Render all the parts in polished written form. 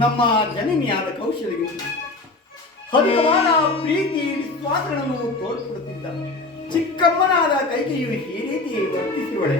ನಮ್ಮ ಜನನಿಯಾದ ಕೌಶಲ್ಯ ಅಧಿಕವಾದ ಪ್ರೀತಿ ವಿಶ್ವಾಸಗಳನ್ನು ತೋರ್ಪಡುತ್ತಿದ್ದ ಚಿಕ್ಕಮ್ಮನಾದ ಕೈಕೆಯು ಈ ರೀತಿ ವರ್ತಿಸಿವಳೆ.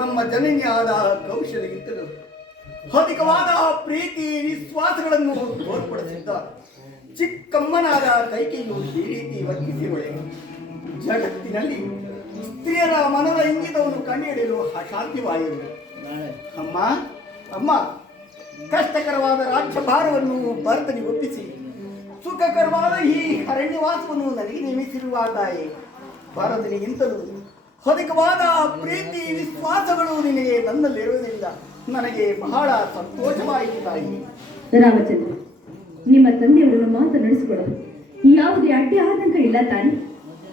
ನಮ್ಮ ಜನನಿಯಾದ ಕೌಶಲ್ಯಕ್ಕಿಂತಲೂ ಅಧಿಕವಾದ ಪ್ರೀತಿ ವಿಶ್ವಾಸಗಳನ್ನು ತೋರ್ಪಡಿಸಿದ್ದ ಚಿಕ್ಕಮ್ಮನಾದ ಕೈಕೆಯು ಈ ರೀತಿ ವರ್ತಿಸಿವಳೆ. ಜಗತ್ತಿನಲ್ಲಿ ಸ್ತ್ರೀಯರ ಮನದ ಇಂಗಿತವನ್ನು ಕಂಡುಹಿಡಿಯಲು ಅಸಾಧ್ಯವಾಗಿದೆ. ಅಮ್ಮ ಅಮ್ಮ ಕಷ್ಟಕರವಾದ ರಾಜ್ಯಭಾರವನ್ನು ಭರತನಿಗೆ ಒಪ್ಪಿಸಿ ಸುಖಕರವಾದ ಈ ಅರಣ್ಯವಾಸವನ್ನು ನನಗೆ ನೇಮಿಸಿರುವ ತಾಯಿ, ಭರತನಿಗಿಂತಲೂ ಅಧಿಕವಾದ ಪ್ರೀತಿ ವಿಶ್ವಾಸಗಳು ನಿನಗೆ ನನ್ನಲ್ಲಿರುವುದರಿಂದ ನನಗೆ ಬಹಳ ಸಂತೋಷವಾಯಿತು ತಾಯಿ. ರಾಮಚಂದ್ರ, ನಿಮ್ಮ ತಂದೆಯವರನ್ನು ಮಾತನಾಡಿಸಿಕೊಳ್ಳಲು ಯಾವುದೇ ಅಡ್ಡಿ ಆತಂಕ ಇಲ್ಲ ತಾನೆ?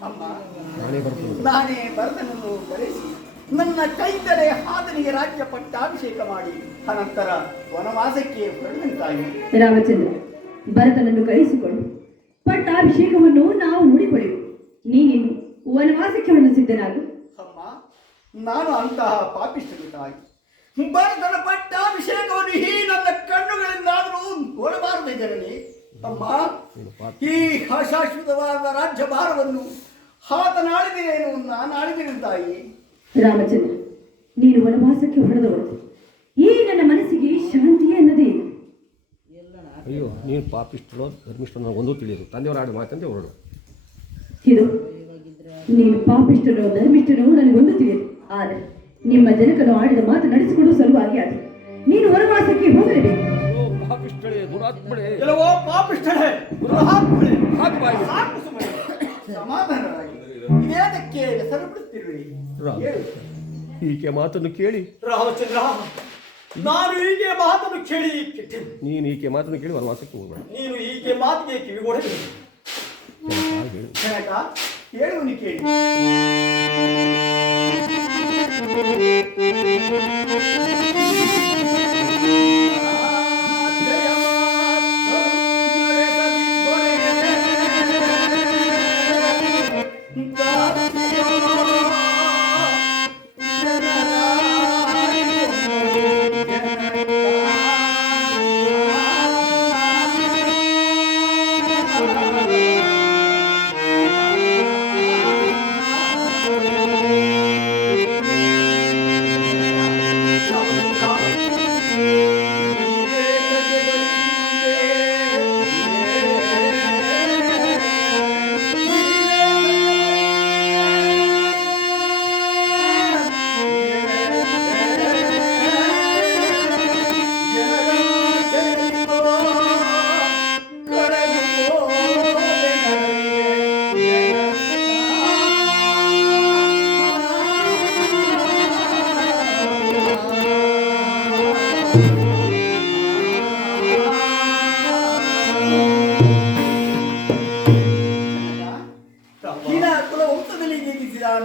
ಅಮ್ಮ, ನಾನೇ ಭರತನನ್ನು ಕರೆಸಿ ನನ್ನ ಕೈತಲೆ ಆತನಿಗೆ ರಾಜ್ಯ ಪಟ್ಟಾಭಿಷೇಕ ಮಾಡಿ ಅನಂತರ ವನವಾಸಕ್ಕೆ ಹೊರಡುವಂತಾಗಿ. ರಾಮಚಂದ್ರ, ಭರತನನ್ನು ಕರೆಸಿಕೊಂಡು ಪಟ್ಟಾಭಿಷೇಕವನ್ನು ನಾವು ನೋಡಿಕೊಳ್ಳೆವು. ನೀನೇನು ವನವಾಸಕ್ಕೆ ಹೊರಡು ಸಿದ್ಧನಾಗು. ಅಮ್ಮ, ನಾನು ಅಂತಹ ಪಾಪಿಷ್ಠನು ತಾಯಿ. ಭರತನ ಪಟ್ಟಾಭಿಷೇಕವನ್ನು ಈ ನನ್ನ ಕಣ್ಣುಗಳಿಂದಾದರೂ ನೋಡಬಾರದು ಜನನಿ. ಅಮ್ಮ, ಈ ಅಶಾಶ್ವತವಾದ ರಾಜ್ಯಭಾರವನ್ನು ಆತನಾಡಿದಿರೇನು, ನಾನು ಆಡಿದಿರೇನು ತಾಯಿ. ರಾಮಚಂದ್ರ, ನೀನು ವನವಾಸಕ್ಕೆ ಹೊರಡದವರು ಈ ನನ್ನ ಮನಸ್ಸಿಗೆ ಶಾಂತಿಯೇ ಅನ್ನದೇ ಇಲ್ಲ. ಅಯ್ಯೋ, ನೀನು ಪಾಪಿಷ್ಟನೋ ಧರ್ಮಿಷ್ಠನೋ ಒಂದೂ ತಿಳಿಯೋದು. ತಂದೆಯವರು ಆಡಿ ಮಾತಂತೆ ಹೊರಡು. ಇದು ನೀನು ಪಾಪಿಷ್ಟನೋ ಧರ್ಮಿಷ್ಠನೋ ನನಗೊಂದು ತಿಳಿಯದು. ಆದರೆ ನಿಮ್ಮ ಜನಕನು ಆಡಿದ ಮಾತು ನಡೆಸಿಕೊಡುವ ಸಲುವಾಗಿ ಅದು ನೀನು ವನವಾಸಕ್ಕೆ ಹೋಗಲೇಬೇಕು. ಓ ಪಾಪಿಷ್ಟಳೆ ದುರಾತ್ಮಳೆ ಕೆಲವೋ ಪಾಪಿಷ್ಠಳೆ ದುರಾತ್ಮಳೆ. ಸಾಕು ಬಾಯಿ. ಸಾಕು ಸುಮ್ಮನೆ ಸಮಾಧಾನರಾಗಿ ಇದೇದಕ್ಕೆ ಹೆಸರು ಬಿಡುತ್ತಿರುವಿರಿ? ಹೇಳು. ಈಕೆ ಮಾತನ್ನು ಕೇಳಿ ರಾಮಚಂದ್ರ, ನಾನು ಹೀಗೆ ಮಾತನ್ನು ಕೇಳಿ ಕೆಟ್ಟೆನು. ನೀನು ಈಕೆ ಮಾತನ್ನು ಕೇಳಿ ವನವಾಸಕ್ಕೆ ಹೋಗಬೇಡ. ನೀನು ಹೀಗೆ ಮಾತಿಗೆ ಕಿವಿಗೊಡಬೇಕು. ಹೇಳು. ಜನಕ, ಹೇಳುವನಿ ಕೇಳಿ.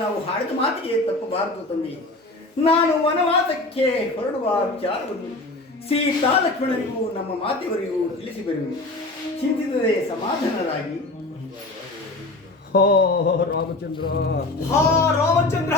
ನಾವು ಹಾಡಿದ ಮಾತಿಗೆ ತಪ್ಪಬಾರದು ತಂದೆ. ನಾನು ವನವಾಸಕ್ಕೆ ಹೊರಡುವ ವಿಚಾರವನ್ನು ಸೀತಾ ಲಕ್ಷ್ಮಣರಿಗೂ ನಮ್ಮ ಮಾತೆಯವರಿಗೂ ತಿಳಿಸಿ ಬರುವೆ. ಚಿಂತಿಸದೆ ಸಮಾಧಾನರಾಗಿ. ಹೋ ರಾಮಚಂದ್ರ, ಹಾ ರಾಮಚಂದ್ರ.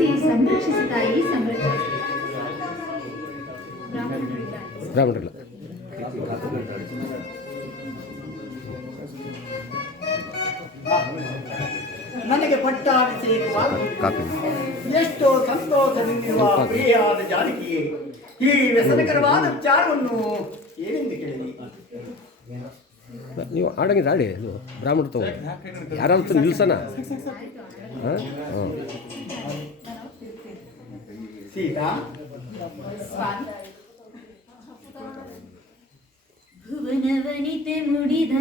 ಕ್ಷಮಿಸಿ ಸಂರಕ್ಷಿಸಿ ತಾಯಿ ಸಂರಕ್ಷಿಸಿ. ಬ್ರಾಹ್ಮಣರಲ್ಲ ನನಗೆ ಪಟ್ಟಾಭಿಷೇಕವಾಗಿ ಕಾಪಿ ಎಷ್ಟೋ ಸಂತೋಷದಿಂದಿರುವ ಪ್ರಿಯಾದ ಜಾನಕಿಯೇ, ಈ ವ್ಯಸನಕರವಾದ ವಿಚಾರವನ್ನು ಏನೆಂದು ಕೇಳಿ. ನೀವು ಆಡಂಗಿದ್ರೆ ಆಡಿ ಇದು ಬ್ರಾಹ್ಮಣ ತಗೋ ಯಾರಾದ್ರೂ ನಿಲ್ಸನ ಹಾಂ ಹಾಂ ಸೀತಾ, ಭುವನವನಿತೆ ಮುಡಿದ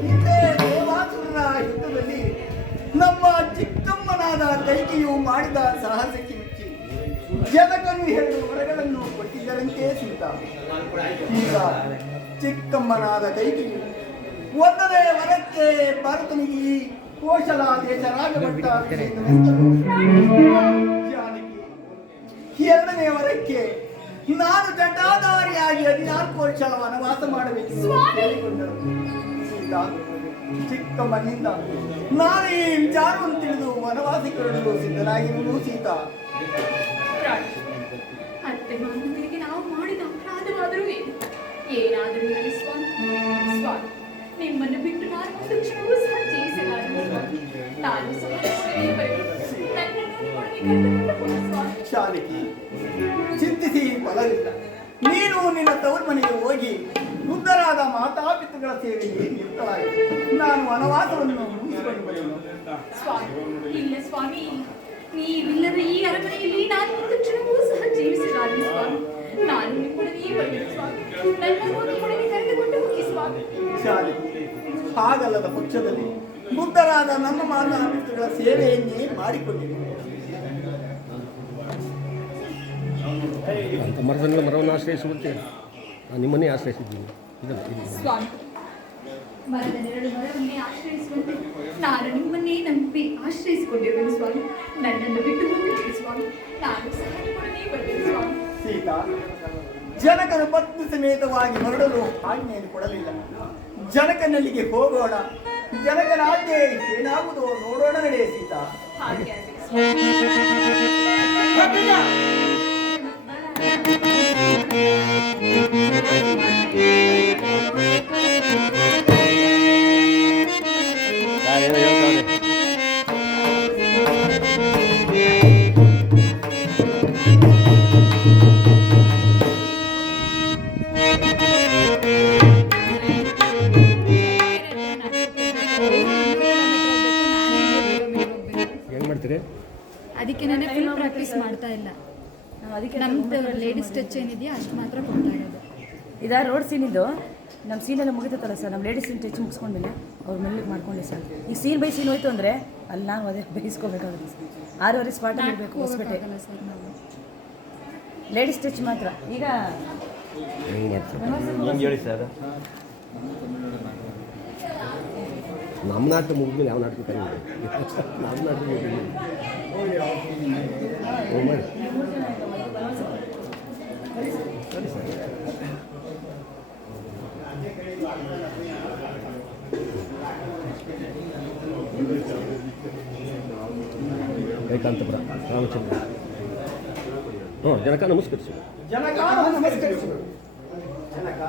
ಹಿಂದೆ ದೇವಾಸುರರ ಯುದ್ಧದಲ್ಲಿ ನಮ್ಮ ಚಿಕ್ಕಮ್ಮನಾದ ಕೈಕೆಯು ಮಾಡಿದ ಸಾಹಸಕ್ಕೆ ಮೆಚ್ಚಿ ಜನಕನು 2 ವರಗಳನ್ನು ಕೊಟ್ಟಿದ್ದರಂತೆ ಸೀತ. ಈಗ ಚಿಕ್ಕಮ್ಮನಾದ ಕೈಕೆಯು 1ನೇ ವರಕ್ಕೆ ಭರತನಿಗೆ ಕೋಶಲ ದೇಶ ರಾಜಭಟ್ಟ ಜಾನಕಿ, 2ನೇ ವರಕ್ಕೆ ನಾನು ಜಟಾಧಾರಿಯಾಗಿ 14 ವರ್ಷ ವನವಾಸ ಮಾಡಬೇಕೆಂದು ಕೇಳಿಕೊಂಡರು. ಸೀತಾ, ಚಿಕ್ಕಮ್ಮನಿಂದ ನಾನು ಈ ವಿಚಾರವನ್ನು ತಿಳಿದು ವನವಾಸಕ್ಕೆ ಹೊರಡಲು ಸಿದ್ಧನಾಗಿರುವುದು. ಸೀತಾ, ಅತ್ತೆ ಮಾವನರಿಗೆ ನಾವು ಮಾಡಿದ ಅಪರಾಧವಾದರೂ ಏನಾದರೂ ಇರಲಿ ಸ್ವಾಮಿ. ಸ್ವಾಮಿ, ನಿಮ್ಮನ್ನು ಬಿಟ್ಟು ನಾನು ಒಂದು ಕ್ಷಣವೂ ಸಹ ಜಯಿಸಲಾರೆ ಸ್ವಾಮಿ. ನಾನು ಸಹ ನಿಮ್ಮೊಡನೆ ಬರಬೇಕು. ನನ್ನನ್ನು ನಿಮ್ಮೊಡನೆ ಕರೆದುಕೊಂಡು ಹೋಗಿ ಸ್ವಾಮಿ. ಶಾಲಿಕಿ, ಚಿಂತಿಸಿ ಫಲವಿಲ್ಲ. ನೀನು ನಿನ್ನ ತವರು ಮನೆಗೆ ಹೋಗಿ ವೃದ್ಧರಾದ ಮಾತಾಪಿತೃಗಳ ಸೇವೆಗೆ ನಿರತರಾಗಿ ನಾನು ವನವಾಸವನ್ನು ಮುಗಿಸಿಕೊಂಡು ಬರೆಯುವುದು. ಸ್ವಾಮಿ, ಇಲ್ಲ ಸ್ವಾಮಿ, ನೀವಿಲ್ಲದ ಈ ಅರಮನೆಯಲ್ಲಿ ನಾನು ಒಂದು ಕ್ಷಣವೂ ಸಹ ಜೀವಿಸಲಾರೆ ಸ್ವಾಮಿ. ನಾನು ನಿಮ್ಮೊಡನೆ ಬರಬೇಕು ಸ್ವಾಮಿ. ನನ್ನನ್ನು ನಿಮ್ಮೊಡನೆ ಕರೆದುಕೊಂಡು ಹೋಗಿ ಸ್ವಾಮಿ. ಶಾಲಿಕಿ, ಹಾಗಲ್ಲದ ಪಕ್ಷದಲ್ಲಿ ವೃದ್ಧರಾದ ನಮ್ಮ ಮಾತಾಪಿತೃಗಳ ಸೇವೆಯನ್ನೇ ಮಾಡಿಕೊಂಡಿದೆ. ಅಂತ ಮರವನ್ನು ಆಶ್ರಯಿಸುವಂತೆ ನಾನು ನಿಮ್ಮನ್ನೇ ಆಶ್ರಯಿಸಿದ್ದೀನಿ. ಸ್ವಾಮಿ, ಮರದ ನೆರಳು ಮರವನ್ನೇ ಆಶ್ರಯಿಸುವಂತೆ ನಾನು ನಿಮ್ಮನ್ನೇ ನಂಬಿ ಆಶ್ರಯಿಸಿಕೊಂಡಿರುವೆನು ಸ್ವಾಮಿ. ನನ್ನನ್ನು ಬಿಟ್ಟು ಹೋಗಬೇಡಿ ಸ್ವಾಮಿ. ನಾನು ಸಹ ನಿಮ್ಮೊಡನೆ ಬರಬೇಕು ಸ್ವಾಮಿ. ಸೀತಾ, ಜನಕನು ಪತ್ನಿ ಸಮೇತವಾಗಿ ಹೊರಡಲು ಆಜ್ಞೆಯನ್ನು ಕೊಡಲಿಲ್ಲ. ಜನಕನಲ್ಲಿಗೆ ಹೋಗೋಣ, ಜನಕನ ಆಜ್ಞೆ ಏನಾಗುವುದೋ ನೋಡೋಣ. ನಡೆಯ ಸೀತಾ. ಹಾಗೆ ಆಗಲಿ ಸ್ವಾಮಿ. ಏನೋ ಹೇಳ್ತಾವ್ರೆ. ಹೆಂಗ್ ಮಾಡ್ತೀರಿ? ಅದಕ್ಕೆ ನಾನು ಫುಲ್ ಪ್ರಾಕ್ಟೀಸ್ ಮಾಡ್ತಾ ಇಲ್ಲ. ಅದಕ್ಕೆ ನಮ್ದು ಲೇಡೀಸ್ ಟಚ್ ಏನಿದೆಯಾ ಅಷ್ಟು ಮಾತ್ರ ಕೊಡ್ತಾ ಇರೋದು. ಇದಾ ರೋಡ್ ಸೀನ್ ಇದು. ನಮ್ಮ ಸೀನೆಲ್ಲ ಮುಗಿತಲ್ಲ ಸರ್. ನಮ್ಮ ಲೇಡೀಸ್ ಸೀನ್ ಟಚ್ ಮುಗಿಸ್ಕೊಂಡ್ಮೇಲೆ ಅವ್ರ ಮೆಲ್ಲಿಗೆ ಮಾಡ್ಕೊಂಡೆ ಸರ್. ಈ ಸೀನ್ ಬೈ ಸೀನ್ ಹೋಯ್ತು ಅಂದರೆ ಅಲ್ಲಿ ನಾವು ಅದೇ ಬೈಸ್ಕೋಬೇಕಾಗುತ್ತೆ ಸರ್. 6:30 ಸ್ಪಾಟಲ್ಲಿ ಇರಬೇಕು ಹೊಸಪೇಟೆ. ಸರ್ ನಾವು ಲೇಡೀಸ್ ಟಚ್ ಮಾತ್ರ. ಈಗ ಹೆಂಗೆ ಮಾಡ್ತಾರೆ ಹೇಳಿ ಸರ್. ನಮ್ಮ ನಾಟಕ ಮುಗಿದ್ಮೇಲೆ ಯಾವ ನಾಟಕ ಕರೀಬೋದು? ನಮ್ಮ ನಾಟಕ ಮುಗಿದ್ಮೇಲೆ ಮಾಡಿ ಸರಿ ಸರ್. ಏಕಾಂತಪುರ ರಾಮಚಂದ್ರ. ಜನಕ ನಮಸ್ಕರಿಸು. ಜನಕ ನಮಸ್ಕರಿಸು. ಜನಕ,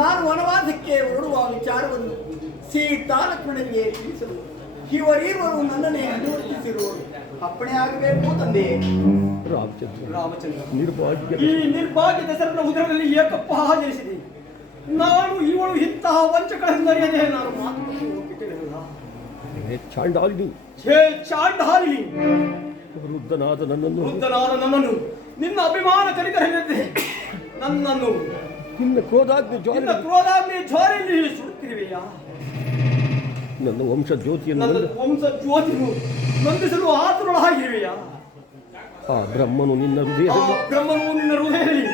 ನಾನು ವನವಾಸಕ್ಕೆ ಹೊರಡುವ ವಿಚಾರವನ್ನು ಸೀತಾ ಲಕ್ಷ್ಮಣನಿಗೆ ತಿಳಿಸಲು ಇವರೀರ್ವರು ನನ್ನನ್ನೇ ಅನುಮತಿಸಿರುವರು. ಅಪ್ಪಣೆ ಆಗಬೇಕು ತಂದೆ. ರಾಮಚಂದ್ರ, ಈ ನಿರ್ಭಾಗ್ಯ ದಸರನ ಉದರದಲ್ಲಿ ಏಕಪ್ಪ ಜಯಿಸಿದೆ. ನಾನು ಇವಳು ಇಂತಹ ವಂಚಕಳೆಂದರಿಯದೆ ನಾನು ಚಾಂಡಾಲಿನಿ, ಚಾಂಡಾಲಿನಿ, ವೃದ್ಧನಾದ ನನ್ನನ್ನು ನಿನ್ನ ಅಭಿಮಾನ ಕಲಿಕರಿಲ್ಲದೆ ನನ್ನನ್ನು ನಿನ್ನ ಕ್ರೋಧಾಗ್ನಿ ಜ್ವಾಲೆಯಲ್ಲಿ ಸುಡುತ್ತಿರುವೆಯಾ? ನನ್ನ ವಂಶ ಜ್ಯೋತಿಯನ್ನು ನಂದಿಸಲು ಆತುರಳಾಗಿರುವೆಯಾ? ಆ ಬ್ರಹ್ಮನು ನಿನ್ನ ಹೃದಯದಲ್ಲಿ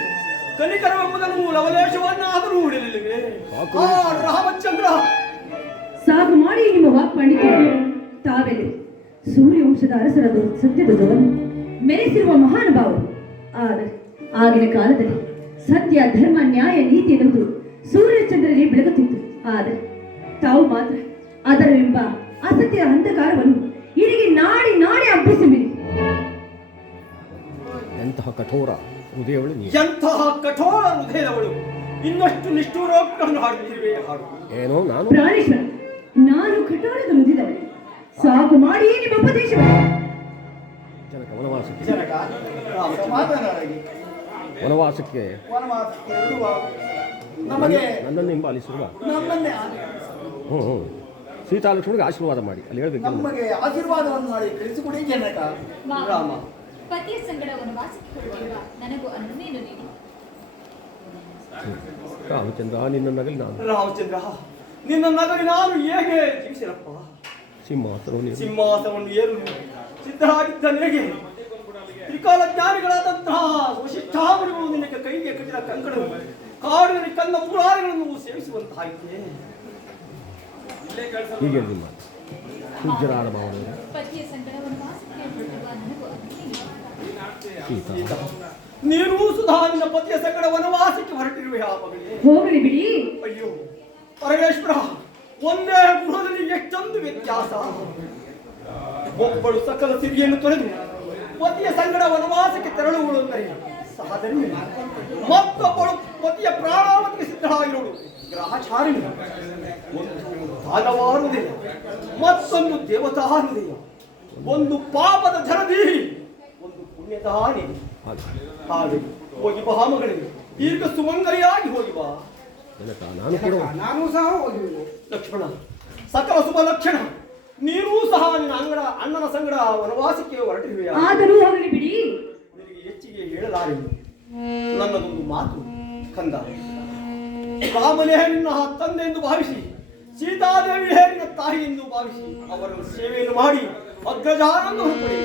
ಕನಿಕರವೆಂಬುದನ್ನು ಲವಲೇಶವನ್ನಾದರೂ ಉಳಿಲಿಲ್ಲವೇ? ರಾಮಚಂದ್ರ, ಸಾಕು ಮಾಡಿ ನಿಮ್ಮ ವಾಕ್ಪಾಂಡಿತ್ಯ ತಾವೆಲೆ ಸೂರ್ಯವಂಶದ ಅರಸರಾದ ಸತ್ಯಧ್ವಜವನ್ನು ಮೆರೆಸಿರುವ ಮಹಾನುಭಾವರು. ಆದರೆ ಆಗಿನ ಕಾಲದಲ್ಲಿ ಸತ್ಯ, ಧರ್ಮ, ನ್ಯಾಯ, ನೀತಿ ಎನ್ನುವುದು ಸೂರ್ಯಚಂದ್ರರಲ್ಲಿ ಬೆಳಗುತ್ತಿತ್ತು. ಆದರೆ ತಾವು ಮಾತ್ರ ಅದರೆಂಬ ಅಸತ್ಯ ಅಂಧಕಾರವನ್ನು ಇಡೀ ನಾಡಿ ನಾಡಿ ಹಬ್ಬಿಸಿಬಿಡಿ. ಎಂತಹ ಕಠೋರ ಹೃದಯವಳು ನೀನು. ಎಂತಹ ಕಠೋರ ಹೃದಯದವಳು ಇನ್ನಷ್ಟು ನಿಷ್ಠೂರೋಕ್ತವನ್ನು ಹಾಡುತ್ತಿರುವೆ ಹಾಡು. ಏನೋ ನಾನು ಪ್ರಾಣೇಶ್ವರ, ನಾನು ಕಠೋರದ ಹೃದಯದವಳು. ಸಾಕು ಮಾಡಿ ನಿಮ್ಮ ಉಪದೇಶವನ್ನು. ಜನಕ ವನವಾಸಕ್ಕೆ ಜನಕ ಸಮಾಧಾನವಾಗಿ ವನವಾಸಕ್ಕೆ ವನವಾಸಕ್ಕೆ ಇರುವ ನಮಗೆ ನನ್ನನ್ನು ಹಿಂಬಾಲಿಸುವ ನಮ್ಮನ್ನೇ ಹ್ಞೂ ಸೀತಾಲಕ್ಷ್ಮಣಿಗೆ ಆಶೀರ್ವಾದ ಮಾಡಿ ಅಲ್ಲಿ ಹೇಳ್ಬೇಕು. ನಮಗೆ ಆಶೀರ್ವಾದವನ್ನು ಮಾಡಿ ಕಳಿಸಿಕೊಡಿ ಜನಕ. ರಾಮ ಪತಿಯ ಸಂಗಡ ವನವಾಸಕ್ಕೆ ಹೊರಟಿರುವ ನನಗೂ ಅನ್ನೇನು ನೀಡಿ. ರಾಮಚಂದ್ರ ನಿನ್ನ ನಗಲಿ ನಾನು ರಾಮಚಂದ್ರ ನಿನ್ನ ನಗರಿ ನಾನು ಹೇಗೆ ಜೀವಿಸಿರಪ್ಪ. ಸಿಂಹಾಸನವನ್ನು ಏರು ಸಿದ್ಧರಾಗಿದ್ದ ನಿನಗೆ ತ್ರಿಕಾಲ ಜ್ಞಾನಿಗಳಾದಂತಹ ವಶಿಷ್ಠಾಮುನಿಗಳು ನಿನಗೆ ಕೈಗೆ ಕಟ್ಟಿದ ಕಂಕಣವು ಕಾಡಿನಲ್ಲಿ ಕನ್ನ ಮುರಾರಿಗಳನ್ನು ಸೇವಿಸುವಂತಾಗಿದೆ. ಹೀಗೆ ನಿಮ್ಮ ಪೂಜ್ಯರಾದ ಭಾವನೆ ಪತಿಯ ಸಂಗಡ ವನವಾಸಕ್ಕೆ ಹೊರಟಿರುವ ನನಗೂ ಅನ್ನೇನು. ಸೀತಾ ನೀನು ಸುಧಾ ನಿನ್ನ ಪತಿಯ ಸಂಗಡ ವನವಾಸಕ್ಕೆ ಹೊರಟಿರುವೆ ಆ ಮಗಳೇ. ಹೋಗಲಿ ಬಿಡಿ. ಅಯ್ಯೋ ಪರಮೇಶ್ವರ, ಒಂದೇ ಗೃಹದಲ್ಲಿ ಎಷ್ಟೊಂದು ವ್ಯತ್ಯಾಸ. ಒಬ್ಬಳು ಸಕಲ ಸಿರಿಯನ್ನು ತೊರೆದು ಪತಿಯ ಸಂಗಡ ವನವಾಸಕ್ಕೆ ತೆರಳುವಳು ಅಂದರೆ ಸಹಧರ್ಮಿ, ಮತ್ತೊಬ್ಬಳು ಪತಿಯ ಪ್ರಾಣಾವತಿಗೆ ಸಿದ್ಧರಾಗಿರುವಳು ಗ್ರಹಚಾರಿಣಿ. ಒಂದು ದಾನವಾರ ಹೃದಯ, ಮತ್ತೊಂದು ದೇವತಾ ಹೃದಯ, ಒಂದು ಪಾಪದ ಜರದಿ, ಒಂದು ಪುಣ್ಯದ ನಿಧಿ. ಹಾಗೆ ಹೋಗಿ ಬಾ ಮಗಳಿಗೆ, ಈಗ ಸುಮಂಗಲಿಯಾಗಿ ಹೋಗಿ ಬಾ. ಜನಕ ನಾನು ಕೂಡ ನಾನು ಸಹ ಹೋಗಿ ಲಕ್ಷ್ಮಣ, ಸಕಲ ಶುಭ ಲಕ್ಷಣ. ನೀನೂ ಸಹ ನಿನ್ನ ಅಣ್ಣನ ಸಂಗಡ ವನವಾಸಕ್ಕೆ ಹೊರಟಿರುವೆಯಾ? ಆದರೂ ಹೋಗಲಿ ಬಿಡಿ. ನಿನಗೆ ಹೆಚ್ಚಿಗೆ ಹೇಳಲಾರೆ. ನನ್ನದೊಂದು ಮಾತು ಕಂದ. ರಾಮನೇ ನಿನ್ನ ತಂದೆ ಎಂದು ಭಾವಿಸಿ, ಸೀತಾದೇವಿಯೇ ನಿನ್ನ ತಾಯಿ ಎಂದು ಭಾವಿಸಿ ಅವರ ಸೇವೆಯನ್ನು ಮಾಡಿ ಅಗ್ರಜಾನಂದ ಪಡಿ.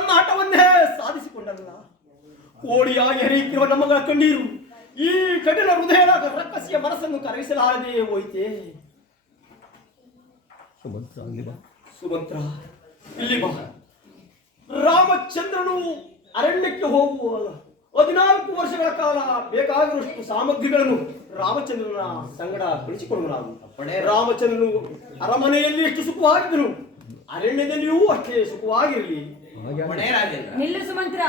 ತನ್ನ ಆಟವನ್ನೇ ಸಾಧಿಸಿಕೊಂಡಲ್ಲ. ಕೋಡಿಯಾಗಿ ಹರಿಯುತ್ತಿರುವ ನಮ್ಮಗಳ ಕಣ್ಣೀರು ಈ ಕಠಿಣ ಹೃದಯದ ರಕ್ಕಸಿಯ ಮನಸ್ಸನ್ನು ಕರಗಿಸಲಾರದೆ ಹೋಯಿತೆ. ಸುಮಂತ್ರ, ಇಲ್ಲಿ ಬಾ. ರಾಮಚಂದ್ರನು ಅರಣ್ಯಕ್ಕೆ ಹೋಗುವ 14 ವರ್ಷಗಳ ಕಾಲ ಬೇಕಾಗಿರುವಷ್ಟು ಸಾಮಗ್ರಿಗಳನ್ನು ರಾಮಚಂದ್ರನ ಸಂಗಡ ಕಳಿಸಿಕೊಡುವನಾಗುತ್ತ. ರಾಮಚಂದ್ರನು ಅರಮನೆಯಲ್ಲಿ ಎಷ್ಟು ಸುಖವಾಗಿದ್ದನು, ಅರಣ್ಯದಲ್ಲಿಯೂ ಅಷ್ಟೇ ಸುಖವಾಗಿರಲಿ. ನಿಲ್ಲು ಸುಮಂತ್ರ.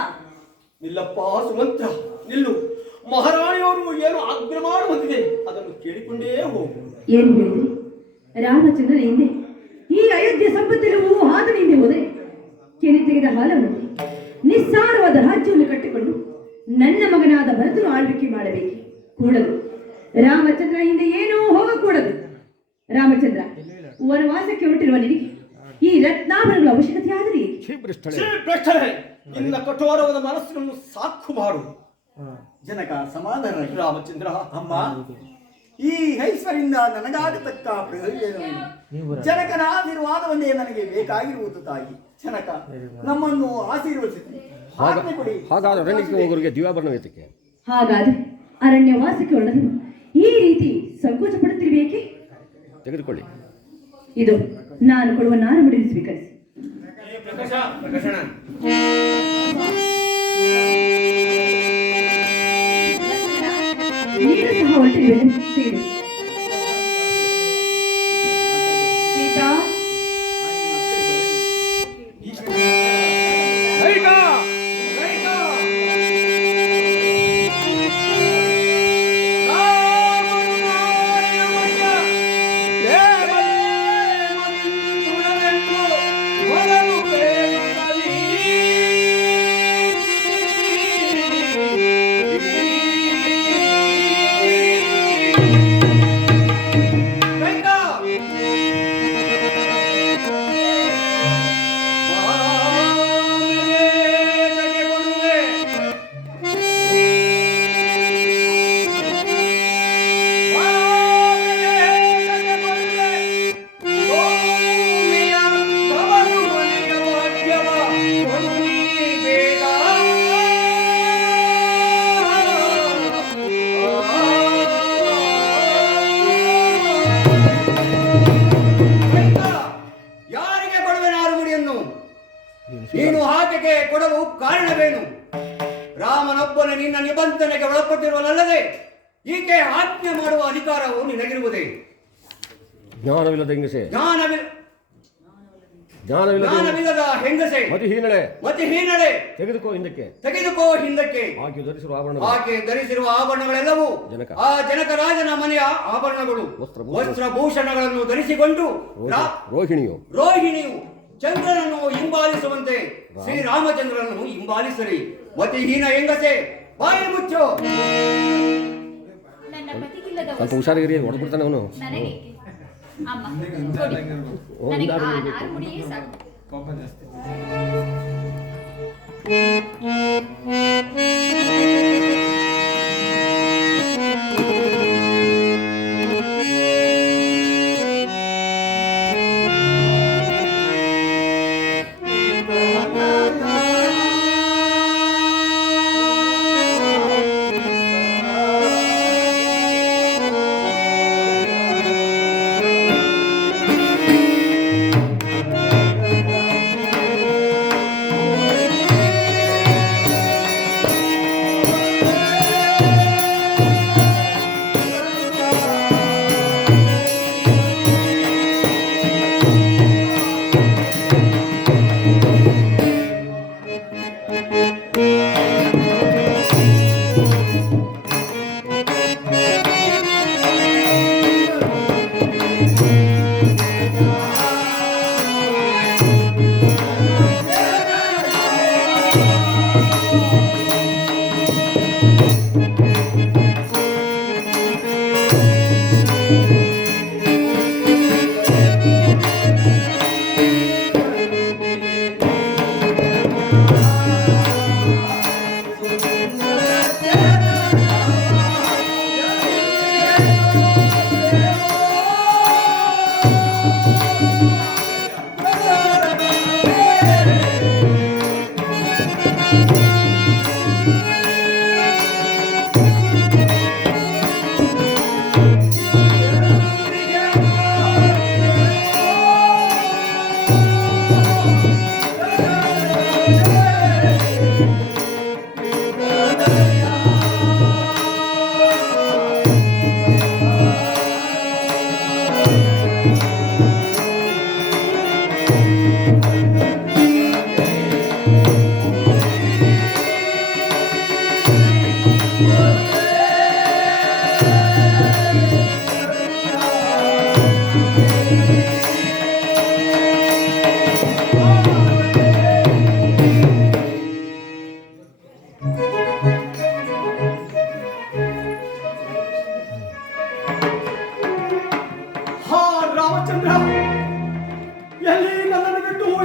ನಿಲ್ಲಪ್ಪ ಸುಮಂತ್ರ, ನಿಲ್ಲು. ಮಹಾರಾಣಿಯವರು ಏನು ಆಜ್ಞೆ ಮಾಡುವಂತಿದೆ ಅದನ್ನು ಕೇಳಿಕೊಂಡೇ ಹೋಗು. ಏನು ಹೇಳಿದ್ರಿ? ರಾಮಚಂದ್ರನ ಹಿಂದೆ ಈ ಅಯೋಧ್ಯೆ ಸಂಪತ್ತೆಲ್ಲವೂ ಆತನ ಹಿಂದೆ ಹೋದರೆ ಕೆನೆ ತೆಗೆದ ಹಾಲನ್ನು ನಿಸ್ಸಾರವಾದ ರಾಜ್ಯವನ್ನು ಕಟ್ಟಿಕೊಂಡು ನನ್ನ ಮಗನಾದ ಭರತನು ಆಳ್ವಿಕೆ ಮಾಡಬೇಕು. ಕೂಡದು. ರಾಮಚಂದ್ರ ಹಿಂದೆ ಏನೂ ಹೋಗಕೂಡದು. ರಾಮಚಂದ್ರ, ವನವಾಸಕ್ಕೆ ಹೊರಟಿರುವ ನಿನಗೆ ಈ ರತ್ನಾಭರಣಗಳ ಅವಶ್ಯಕತೆ ಆದರೆ ನಿನ್ನ ಕಠೋರವಾದ ಮನಸ್ಸನ್ನು ಸಾಕು ಮಾಡು. ಜನಕ ಸಮಾಧಾನ. ರಾಮಚಂದ್ರ, ಅಮ್ಮ, ಈ ಐಶ್ವರ್ಯದಿಂದ ನನಗಾಗತಕ್ಕ ಪ್ರಯೋಜನವೇನು? ಜನಕನ ಆಶೀರ್ವಾದವನ್ನೇ ನನಗೆ ಬೇಕಾಗಿರುವುದು. ತಾಯಿ ಜನಕ ನಮ್ಮನ್ನು ಆಶೀರ್ವದಿಸಿ ಆಜ್ಞೆ ಕೊಡಿ. ಹಾಗಾದ್ರೆ ಅರಣ್ಯಕ್ಕೆ ಹೋಗೋರಿಗೆ ದಿವ್ಯಾಭರಣ ಏತಕ್ಕೆ? ಹಾಗಾದ್ರೆ ಅರಣ್ಯವಾಸಕ್ಕೆ ಹೊರಡಲು ಈ ರೀತಿ ಸಂಕೋಚ ಪಡುತ್ತಿರಬೇಕೆ? ತೆಗೆದುಕೊಳ್ಳಿ. ಇದು ನಾನು ಕೊಡುವ ನಾರುಮಡಿಯನ್ನು ಸ್ವೀಕರಿಸಿ. ನೀನು ಸಹ ಹೊರಟಿರುವೆ. ಸೀತಾ, ನೀನು ಆಕೆಗೆ ಕೊಡಲು ಕಾರಣವೇನು? ರಾಮನೊಬ್ಬನ ನಿನ್ನ ನಿಬಂಧನೆಗೆ ಒಳಪಟ್ಟಿರುವನಲ್ಲದೆ ಈಕೆ ಆಜ್ಞೆ ಮಾಡುವ ಅಧಿಕಾರವು ನಿನಗಿರುವುದೇ? ಜ್ಞಾನವಿಲ್ಲದ ಹೆಂಗಸೆ, ಜ್ಞಾನವಿಲ್ಲದ ಹೆಂಗಸೆ, ಮತಿಹೀನಳೆ, ತೆಗೆದುಕೋ ಹಿಂದಕ್ಕೆ. ಆಕೆ ಧರಿಸಿರುವ ಆಭರಣಗಳೆಲ್ಲವೂ ಆ ಜನಕರಾಜನ ಮನೆಯ ಆಭರಣಗಳು, ವಸ್ತ್ರಭೂಷಣಗಳನ್ನು ಧರಿಸಿಕೊಂಡು ರೋಹಿಣಿಯು ಚಂದ್ರನನ್ನು ಹಿಂಬಾಲಿಸುವಂತೆ ಶ್ರೀರಾಮಚಂದ್ರನನ್ನು ಹಿಂಬಾಲಿಸಲಿ. ಮತಿಹೀನ ಹೆಂಗಸೆ, ಬಾಯಿ ಮುಚ್ಚು. ನನ್ನ ಪತಿಗಿಲ್ಲದ ಸ್ವಲ್ಪ ಹುಷಾರಾಗಿರಿ, ಹೊಡೆದ್ಬಿಡ್ತಾನೆ ಅವನು. ನನಗೆ ಅಮ್ಮ ಕೊಡಿ. ನನಗೆ ಆ ನಾರುಮಡಿಯೇ ಸಾಕು.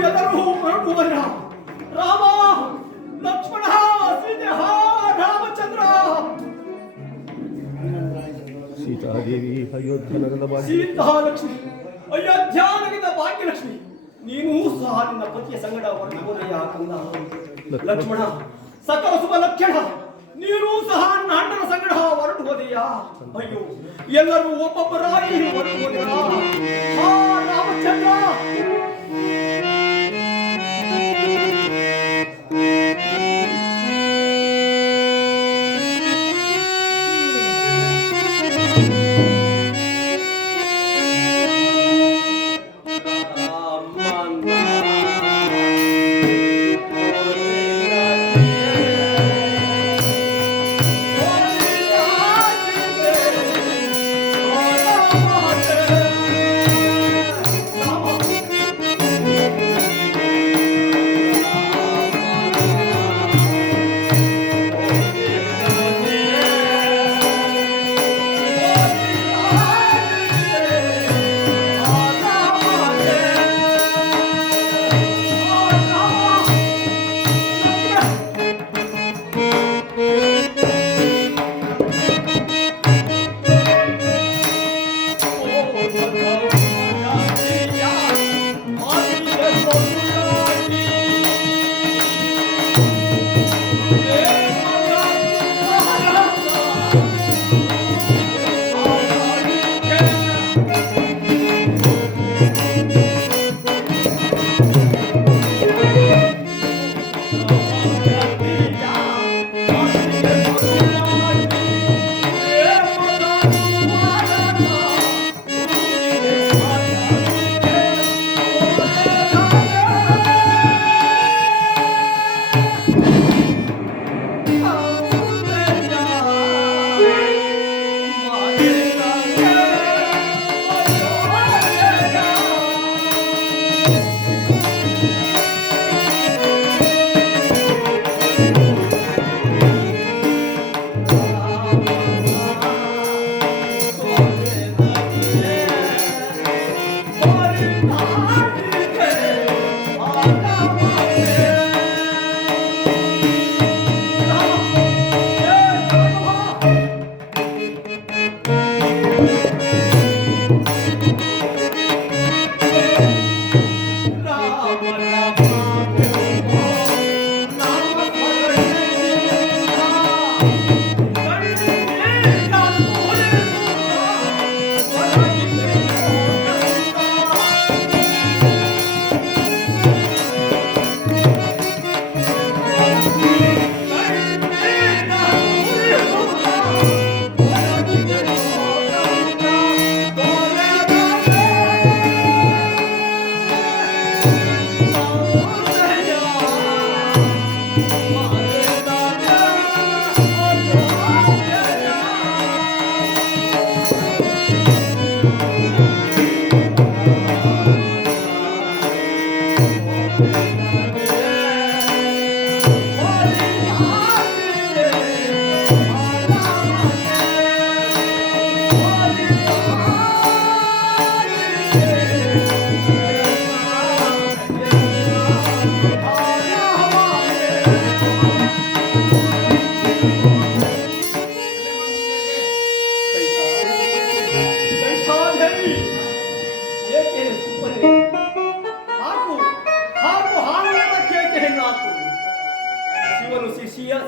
ಎಲ್ಲರೂ ಹೊರಡುವರ ರಾಮ ಲಕ್ಷ್ಮಣ ಸೀತೆ ಹಾ ರಾಮಚಂದ್ರ ಸೀತಾದೇವಿ ಅಯೋಧ್ಯ ನಗರದ ಬಾಗಿ ಸೀತಾಲಕ್ಷ್ಮಿ ಅಯೋಧ್ಯಾನಗರದ ಭಾಗ್ಯಲಕ್ಷ್ಮಿ ನೀನೂ ಸಹ ನಿನ್ನ ಪತಿಯ ಸಂಗಡ ಹೊರಟುವುದಯ್ಯ ಕಂದ ಲಕ್ಷ್ಮಣ ಸಕಲ ಶುಭ ಲಕ್ಷಣ ನೀನೂ ಸಹ ನನ್ನ ಅಣ್ಣನ ಸಂಗಡ ಹೊರಟು ಹೋದೆಯಾ ಅಯ್ಯೋ ಎಲ್ಲರೂ ಒಬ್ಬೊಬ್ಬರಾಗಿ ಹೊರಟು ಹೋದೆಯಾ ಹಾ ರಾಮಚಂದ್ರ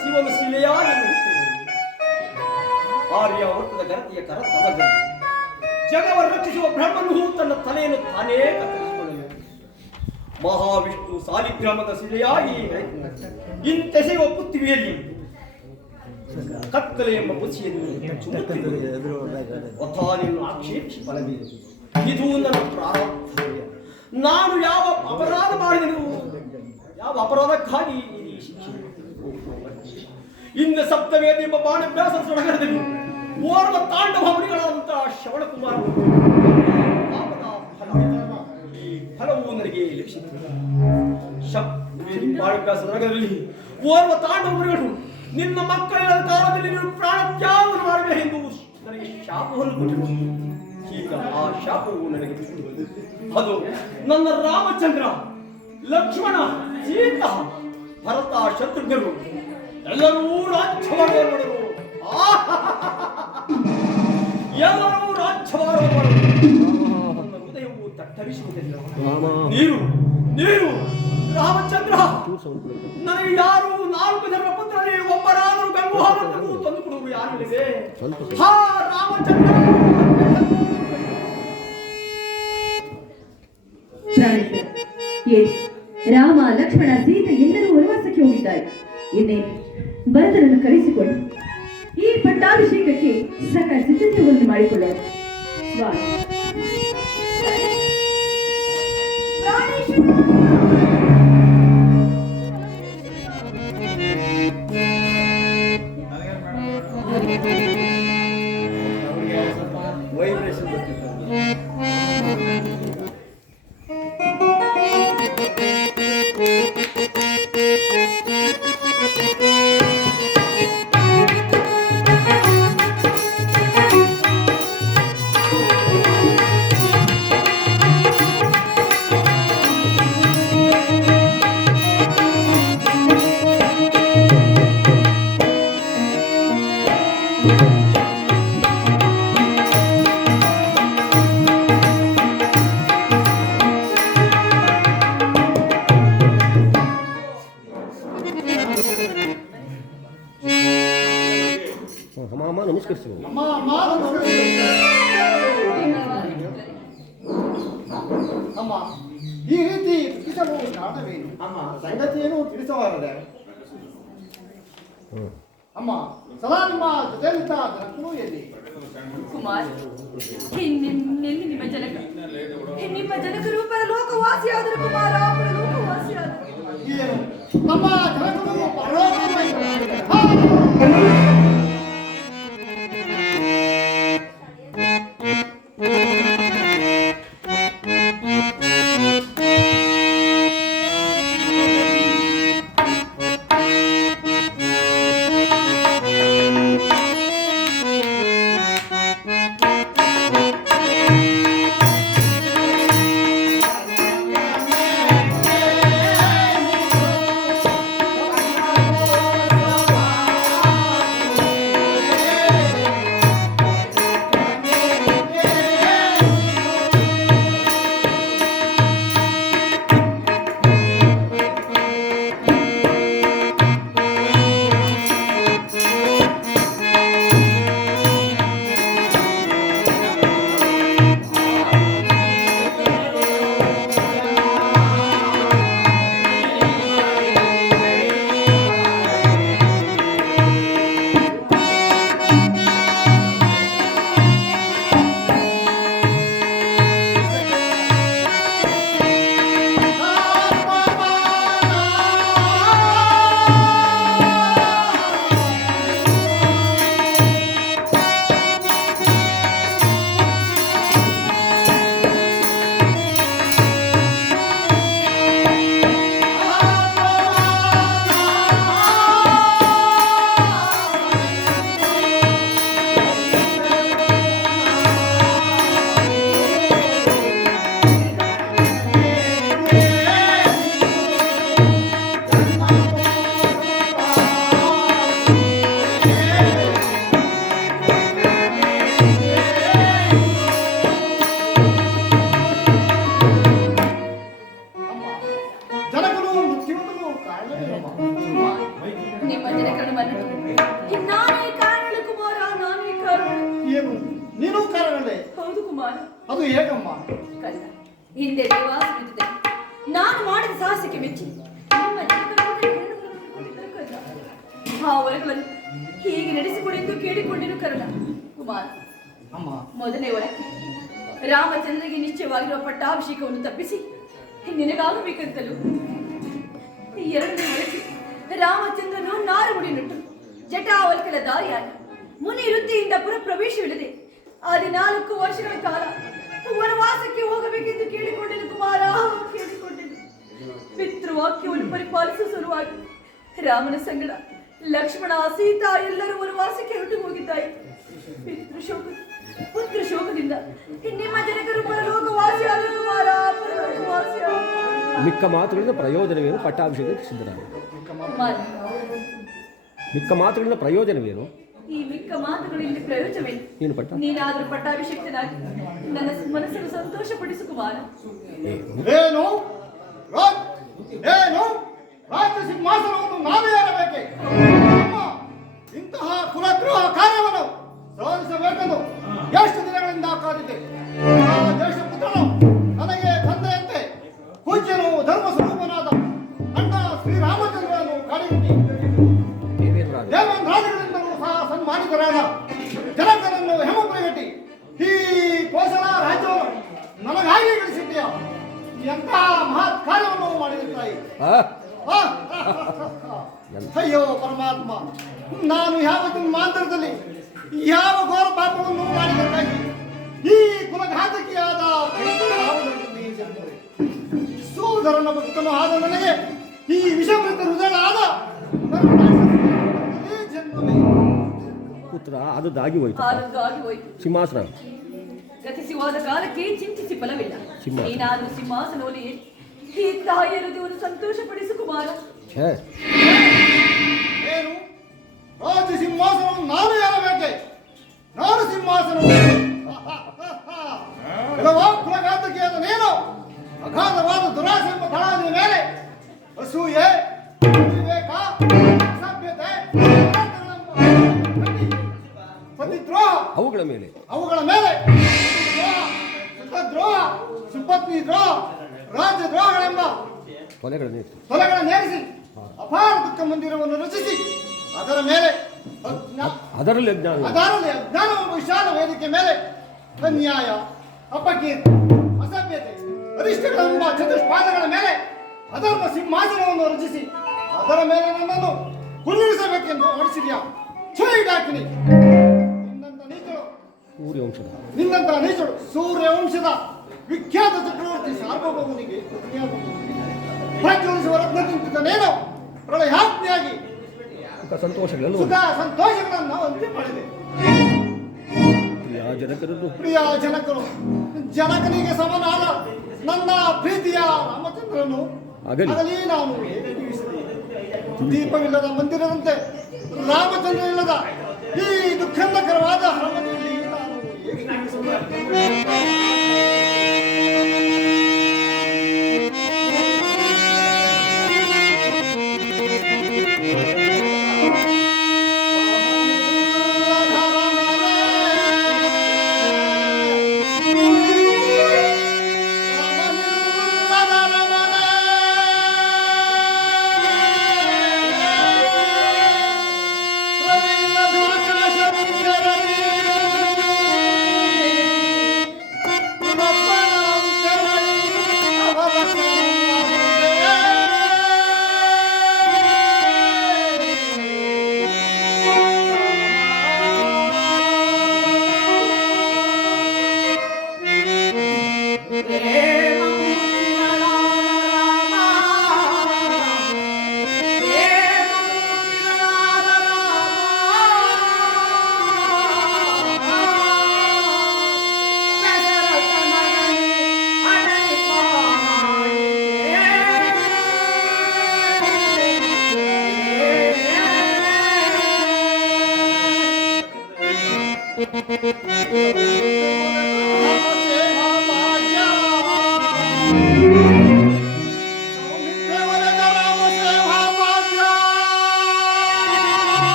ಶಿವನು ಶಿಲೆಯಾಗಿ ಆರ್ಯ ಒಟ್ಟದ ಗರತಿಯ ಕರತಲದಲ್ಲಿ ಜಗವನ್ನು ರಕ್ಷಿಸುವ ಬ್ರಹ್ಮನು ತನ್ನ ತಲೆಯನ್ನು ತಾನೇ ಕತ್ತರಿಸಿಕೊಳ್ಳಬೇಕು. ಮಹಾವಿಷ್ಣು ಸಾಲಿಗ್ರಾಮದ ಶಿಲೆಯಾಗಿ ಇಂತೆಸೆಯುವ ಪೃಥ್ವಿಯಲ್ಲಿ ಕತ್ತಲೆ ಎಂಬ ಬುಸಿಯನ್ನು ಒತ್ತಾನೆಯನ್ನು ಆಕ್ಷೇಪಿಸಿ ಫಲವೀರು. ಇದು ನನ್ನ ಪ್ರಾರಬ್ಧ. ನಾನು ಯಾವ ಅಪರಾಧ ಮಾಡಿದೆನು, ಯಾವ ಅಪರಾಧಕ್ಕಾಗಿ ಈ ಶಿಕ್ಷೆ. ಇಂದ ಸಪ್ತವೇದಿ ಎಂಬ ಬಾಣಭ್ಯಾಸ ಸೊಡಗರದಲ್ಲಿ ಓರ್ವ ತಾಂಡವ ಮುನಿಗಳಾದಂತಹ ಶ್ರವಣಕುಮಾರ ಈ ಫಲವು ನನಗೆ ಲಕ್ಷಿಸಿದೆ. ಸಪ್ತವೇದಿ ಬಾಣಭ್ಯಾಸ ಸೊಡಗರಲ್ಲಿ ಓರ್ವ ತಾಂಡವ ಮುನಿಗಳು ನಿನ್ನ ಮಕ್ಕಳಿಲ್ಲದ ಕಾಲದಲ್ಲಿ ನೀನು ಪ್ರಾಣ ತ್ಯಾಗ ಮಾಡಬೇಕೆಂದು ನನಗೆ ಶಾಪವನ್ನು ಕೊಟ್ಟರು. ಈಗ ಆ ಶಾಪವು ನನಗೆ ಅದು ನನ್ನ ರಾಮಚಂದ್ರ ಲಕ್ಷ್ಮಣ, ಸೀತಾ, ಭರತ, ಶತ್ರುಘ್ನರು ಎಲ್ಲರೂ ರಾಜ್ಯವಾಡುವರು. ಎಲ್ಲರೂ ರಾಜ್ಯವಾಡುವರು. ನನ್ನ ಹೃದಯವು ತಟ್ಟರಿಸುವುದಿಲ್ಲ. ನೀರು ನೀರು ರಾಮಚಂದ್ರ, ನನಗೆ ಯಾರು 4 ಜನರ ಪುತ್ರರೇ ಒಬ್ಬರಾದರೂ ಗಂಗು ಹಾಲನ್ನು ತಂದು ಕೊಡುವರು ಯಾರಿದೆ? ಹಾ ರಾಮಚಂದ್ರ. ರಾಮ, ಲಕ್ಷ್ಮಣ, ಸೀತೆ ಎಲ್ಲರೂ ವನವಾಸಕ್ಕೆ ಹೋಗಿದ್ದಾರೆ. ಇನ್ನೇನು ಭರತನನ್ನು ಕರೆಸಿಕೊಂಡು ಈ ಪಟ್ಟಾಭಿಷೇಕಕ್ಕೆ ಸಕಲ ಸಿದ್ಧತೆಗಳನ್ನು ಮಾಡಿಕೊಳ್ಳೋಣ. ಸ್ವಾಮಿ ವೈಬ್ರೇಷನ್ ಅಮ್ಮ ನಮಸ್ಕರಿಸಿ. ಅಮ್ಮ, ಈ ರೀತಿ ತಿಳಿಸಲು ಕಾರಣವೇನು? ಅಮ್ಮ, ಸಂಗತಿಯನ್ನು ತಿಳಿಸಬಾರದೆ. ಅಮ್ಮ, ಸದಾ ನಿಮ್ಮ ಜೊತೆಲಿದ್ದ ಜನಕನು ಎಲ್ಲಿ? ಕುಮಾರ್, ಎಲ್ಲಿ ನಿಮ್ಮ ಜನಕ? ನಿಮ್ಮ ಜನಕರು ಪರಲೋಕವಾಸಿಯಾದರು ಕುಮಾರ, ಪರಲೋಕವಾಸಿಯಾದರು. ಏನು ನಮ್ಮ ಜನಕನು ಪರಲೋಕವಾಸಿಯಾದರು? ಅದು ಹೇಗಮ್ಮ? ಕಲ್ಲ ಹಿಂದೆ ದೇವಾಸುರತೆ ನಾನು ಮಾಡಿದ ಸಾಹಸಕ್ಕೆ ಮೆಚ್ಚಿ ನಿಮ್ಮ ಆ ವರಗಳನ್ನು ಹೀಗೆ ನಡೆಸಿಕೊಡೆಂದು ಕೇಳಿಕೊಂಡಿರು ಕರ್ಣ. ಕುಮಾರ್, ಮೊದಲನೇ ವರಕ್ಕೆ ರಾಮಚಂದ್ರಗೆ ನಿಶ್ಚಯವಾಗಿರುವ ಪಟ್ಟಾಭಿಷೇಕವನ್ನು ತಪ್ಪಿಸಿ ನಿನಗಾಗಬೇಕಂತಲೂ, ಎರಡನೇ ವರಕ್ಕೆ ರಾಮಚಂದ್ರನು ನಾರುಗುಡಿ ನುಟ್ಟು ಜಟಾವಲ್ಕಲ ದಾರಿಯಾಗಿ ಮುನಿ ವೃತ್ತಿಯಿಂದ ಪುರಪ್ರವೇಶವಿಲ್ಲದೆ 14 ವರ್ಷಗಳ ಕಾಲ ವನವಾಸಕ್ಕೆ ಹೋಗಬೇಕೆಂದು ಕೇಳಿಕೊಂಡೆನು ಕುಮಾರ, ಕೇಳಿಕೊಂಡೆನು. ಪಿತೃವಾಕ್ಯವನ್ನು ಪರಿಪಾಲಿಸುವ ಸಲುವಾಗಿ ರಾಮನ ಸಂಗಡ ಲಕ್ಷ್ಮಣ, ಸೀತಾ ಎಲ್ಲರೂ ವನವಾಸಕ್ಕೆ ಹೊರಟು ಹೋಗಿದ್ದಾರೆ. ಪುತ್ರ ಶೋಕದಿಂದ ನಿಮ್ಮ ಜನಕರು ಪರಲೋಕವಾಸಿಯಾದರು ಕುಮಾರ, ಪರಲೋಕವಾಸಿಯಾದರು. ಮಿಕ್ಕ ಮಾತುಗಳಿಂದ ಪ್ರಯೋಜನವೇನು? ಪಟ್ಟಾಭಿಷೇಕಕ್ಕೆ ಸಿದ್ಧರಾಗ. ಕುಮಾರ, ಮಿಕ್ಕ ಮಾತುಗಳಿಂದ ಪ್ರಯೋಜನವೇನು? ಈ ಮಿಕ್ಕ ಮಾತುಗಳಿಂದ ಪ್ರಯೋಜನವೇನು? ಏನು ಪಟ್ಟ? ನೀನಾದರೂ ಪಟ್ಟಾಭಿಷೇಕ್ತನಾಗಿ ನನ್ನ ಮನಸ್ಸನ್ನು ಸಂತೋಷಪಡಿಸು ಕುಮಾರ. ಏನು ಏನು ರಾಜ್ಯ ಸಿಂಹಾಸನವನ್ನು ನಾವೇ ಏರಬೇಕೆ? ಅಮ್ಮ, ಇಂತಹ ಕುಲದ್ರೋಹ ಕಾರ್ಯವನ್ನು ಸಾಧಿಸಬೇಕೆಂದು ಎಷ್ಟು ದಿನಗಳಿಂದ ಕಾದಿದ್ದೆ. ಆ ದೇಶಪುತ್ರನು ನನಗೆ ತಂದೆಯಂತೆ ಪೂಜ್ಯನು ಧರ್ಮ ಸ್ವರೂಪನಾದ ಅಣ್ಣ ಶ್ರೀರಾಮಚಂದ್ರನು ಕಾಡಿಬಿಟ್ಟಿ ದೇವೇಂದ್ರಾದಿಗಳಿಂದಲೂ ಸಹ ಸನ್ಮಾನಿತರಾದ ಜನಕನನ್ನು ಹೆಮಪುರಿಗಟ್ಟಿ ಈ ಕೋಸಲ ರಾಜ್ಯವನ್ನು ನನಗಾಗಿ ಗಳಿಸಿದ್ದೀಯ. ಎಂತಹ ಮಹತ್ ಕಾರ್ಯವನ್ನು ಮಾಡಿರುತ್ತಾಯಿ. ಅಯ್ಯೋ ಪರಮಾತ್ಮ, ನಾನು ಯಾವ ಜನ್ಮಾಂತರದಲ್ಲಿ ಯಾವ ಘೋರ ಪಾಪವನ್ನು ಮಾಡಿದಕ್ಕಾಗಿ ಈ ಕುಲಘಾತಕಿಯಾದ ಸೋದರನ ಭಕ್ತನು ಆದ ನನಗೆ ಈ ವಿಷಮೃತ ಹೃದಯ ಆದ ಪುತ್ರ ಆದದ್ದಾಗಿ ಹೋಯ್ತು. ಆದದ್ದು ಆಗಿ ಹೋಯಿತು. ಸಿಂಹಾಸನ ಗತಿಸುವಾದ ಕಾಲಕ್ಕೆ ಚಿಂತಿಸಿ ಫಲವಿಲ್ಲ. ಸಿಂಹಾಸನ. ನೀನಾದರೂ ಸಿಂಹಾಸನದಲ್ಲಿ ಈ ತಾಯಿಯ ಹೃದಯವನ್ನು ಸಂತೋಷಪಡಿಸು ಕುಮಾರ. ಛೇ, ಏನು ರಾಜ್ಯ ಸಿಂಹಾಸನವನ್ನು ನಾನು ಏರಬೇಕೆ? ನಾನು ಸಿಂಹಾಸನ ಕುಲಘಾತಕಿಯಾದ ನೀನು ಅಗಾಧವಾದ ದುರಾಸೆ ಎಂಬ ತಳಾದಿಯ ಮೇಲೆ ಅಸೂಯೆ, ವಿವೇಕ, ಸಭ್ಯತೆ, ಪತಿದ್ರೋಹ ಅವುಗಳ ಮೇಲೆ ಸುಖದ್ರೋಹ, ಸುಪತ್ನಿ ದ್ರೋಹ, ರಾಜ್ಯದ್ರೋಹಗಳೆಂಬ ತೊಲೆಗಳನ್ನೇರಿಸಿ ಅಪಾರ ದುಃಖ ಮಂದಿರವನ್ನು ರಚಿಸಿ ಅದರಲ್ಲಿ ಅಜ್ಞಾನವೆಂಬ ವಿಶಾಲ ವೇದಿಕೆ ಮೇಲೆ ಅನ್ಯಾಯ, ಅಪಕೀರ್ತಿ, ಅಸಭ್ಯತೆ, ಅರಿಷ್ಟಗಳೆಂಬ ಚತುಷ್ಪಾದಗಳ ಮೇಲೆ ಅಧರ್ಮ ಸಿಂಹಾಸನವನ್ನು ರಚಿಸಿ ಅದರ ಮೇಲೆ ನನ್ನನ್ನು ಕುಳ್ಳಿರಿಸಬೇಕೆಂದು ಹೊರಡಿಸಿದ್ಯಾ. ಛೇಡಾಕಿನಿ, ನಿನ್ನಂತ ನೀಚಳು ಸೂರ್ಯವಂಶದ ವಿಖ್ಯಾತ ಚಕ್ರವರ್ತಿ ಸಾರ್ವಭೌಮನಿಗೆ ಪ್ರಜ್ವಲಿಸುವ ರತ್ನದಿಂತಿದ್ದನೇನೋ ಪ್ರಳಯಾಜ್ಞೆಯಾಗಿ ಸುಖ ಸಂತೋಷಗಳನ್ನು ಅಂತ್ಯ ಮಾಡಿದೆ. ಪ್ರಿಯ ಜನಕರು, ಜನಕನಿಗೆ ಸಮನಾದ ನನ್ನ ಪ್ರೀತಿಯ ರಾಮಚಂದ್ರನು ಆಗಲಿ ನಾನು ಹೇಗೆ ಜೀವಿಸಿದೆ? ದೀಪವಿಲ್ಲದ ಮಂದಿರದಂತೆ ರಾಮಚಂದ್ರ ಇಲ್ಲದ ಈ ದುಃಖಂದಕರವಾದ ಅರಮನೆಯಲ್ಲಿ ನಾನು ಹೇಗೆ ಜೀವಿಸಿದೆ?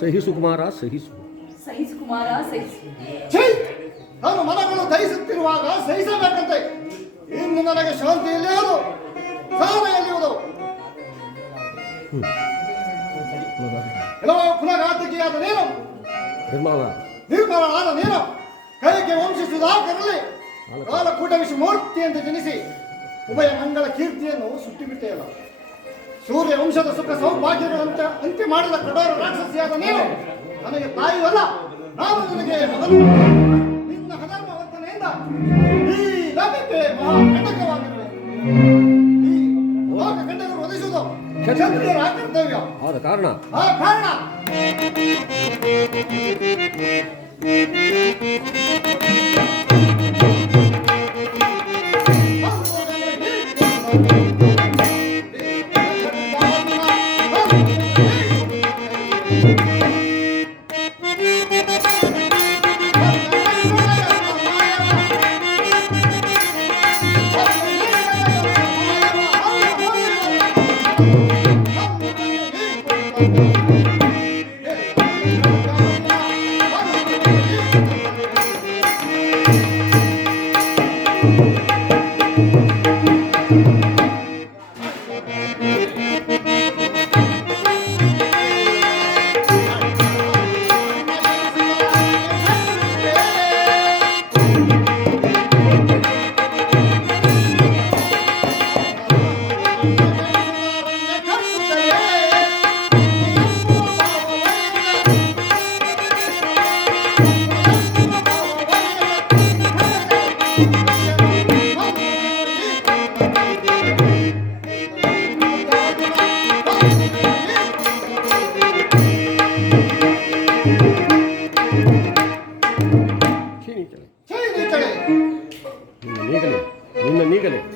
ಸಹಿಸು ಕುಮಾರ, ಸಹಿಸು. ಸಹಿಸು ಕುಮಾರ, ಸಹಿಸು. ನಾನು ಮನಗಳು ದಹಿಸುತ್ತಿರುವಾಗ ಸಹಿಸಬೇಕಂತೆ. ಇನ್ನು ನನಗೆ ಶಾಂತಿ ಎಲ್ಲಿಯುವುದು, ಸಹನ ಎಲ್ಲಿಯುವುದು? ಕೆಲವು ಕುಲಘಾತಕಿಯಾದ ನೀನು, ನಿರ್ಮಲನಾದ ನೀನು, ಕೈಗೆ ವಂಶ ಸುಧಾಕರಲ್ಲಿ ಕಾಲಕೂಟ ವಿಷಮೂರ್ತಿಯಂತೆ ಜನಿಸಿ ಉಭಯ ಮಂಗಳ ಕೀರ್ತಿಯನ್ನು ಸುಟ್ಟಿಬಿಟ್ಟೆಯಲ್ಲ. ಸೂರ್ಯ ವಂಶದ ಸುಖ ಸೌಭಾಗ್ಯಗಳಂತೆ ಅಂತ್ಯ ಮಾಡಿದ ಕಡೋರ ರಾಕ್ಷಸಿಯಾದ ನೀನು ನನಗೆ ತಾಯಿಯಲ್ಲ, ನಾನು ನಿನಗೆ ಮಗನು. ನಿನ್ನ ಅಧರ್ಮ ವರ್ತನೆಯಿಂದ ಈ ಲೋಕಕ್ಕೆ ಮಹಾ ಕಂಟಕವಾಗಿರುವೆ. ಈ ಲೋಕ ಕಂಟಕರು ಒದಗಿಸುವುದು ಕ್ಷತ್ರಿಯರ ಕರ್ತವ್ಯ. ಆದ ಕಾರಣ ಆ ಕಾರಣ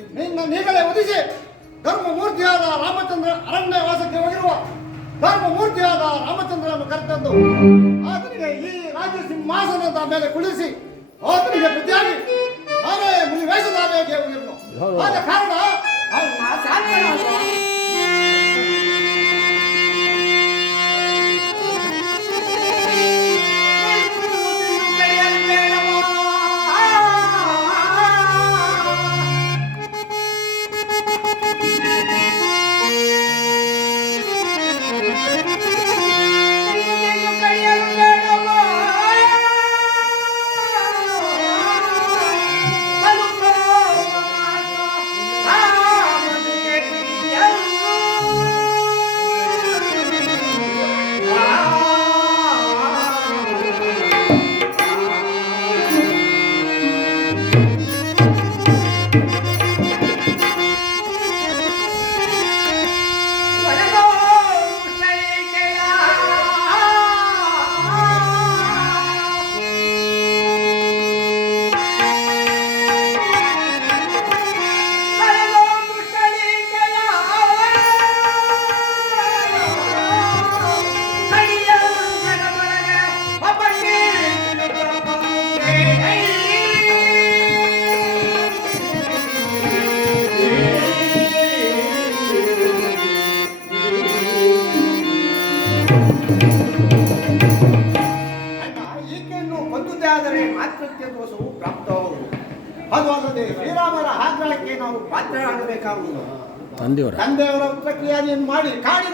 ನಿನ್ನ ನೀಗಲೇ ಒದಿಸಿ ಧರ್ಮಮೂರ್ತಿಯಾದ ರಾಮಚಂದ್ರ ಅರಣ್ಯವಾಸಕ್ಕೆ ಹೋಗಿರುವ ಧರ್ಮಮೂರ್ತಿಯಾದ ರಾಮಚಂದ್ರನನ್ನು ಕರೆತಂದು ಆತನಿಗೆ ಈ ರಾಜ್ಯ ಸಿಂಹಾಸನದ ಮೇಲೆ ಕುಳಿಸಿ ಆತನಿಗೆ ಪ್ರತಿಯಾಗಿ ನಾನೇ ಮುನಿ ವೇಷಧಾರಿಯಾಗಿ ಹೋಗಿರುವುದು. ಆದ ಕಾರಣ ಈಕೆಯನ್ನು ಕೊಂದುದೇ ಆದರೆ ಮಾತೃತ್ವ ದೋಷವು ಪ್ರಾಪ್ತವಾಗುವುದು. ಅದು ಅಲ್ಲದೆ ಶ್ರೀರಾಮರ ಆಗ್ರಹಕ್ಕೆ ನಾವು ಪಾತ್ರರಾಗಬೇಕಾಗುವುದು. ತಂದೆಯವರ ತಂದೆಯವರ ಉತ್ತಕ್ರಿಯೆಯನ್ನು ಮಾಡಿ ಕಾಡಿ